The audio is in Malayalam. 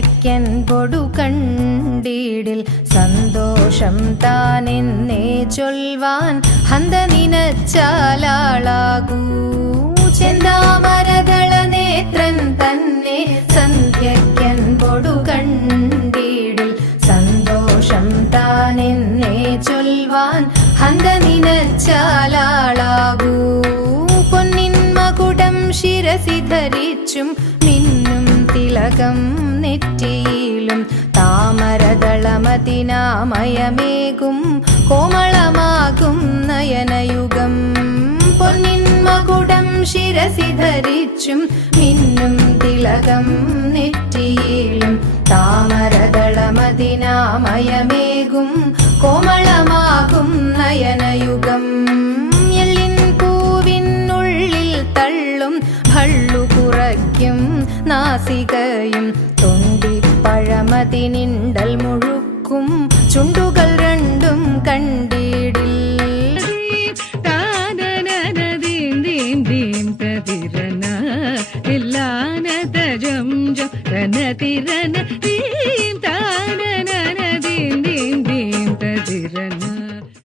സന്ധ്യക്കൻ പൊടു കണ്ടിടിൽ സന്തോഷം താനെന്നേ ചൊൽവാൻ ഹന്ത നിനച്ചാലാളാകൂ ചെന്താമരദള നേത്രൻ തന്നെ സന്ധ്യക്കൻ പൊടു കണ്ടിടിൽ സന്തോഷം താനെന്നേ ചൊൽവാൻ ഹന്ത നിനച്ചാലാളാകൂ പൊന്നിൻ മകുടം ശിരസി ധരിച്ചും മിന്നും തിലകം നെറ്റിയിലും താമരദളമതിനാമയമേകും കോമളമാകും നയനയുഗം പൊന്നിൻ മകുടം ശിരസി ധരിച്ചും മിന്നും തിലകം നെറ്റിയിലും താമരദളമതിനാമയമേകും കോമളമാകും നയനയുഗം എല്ലിൻ പൂവിനുള്ളിൽ തള്ളും ഭള്ളു കുറയ്ക്കും നാസികയും തൊണ്ടിപ്പഴമതിനിണ്ടൽ മുഴുക്കും ചുണ്ടു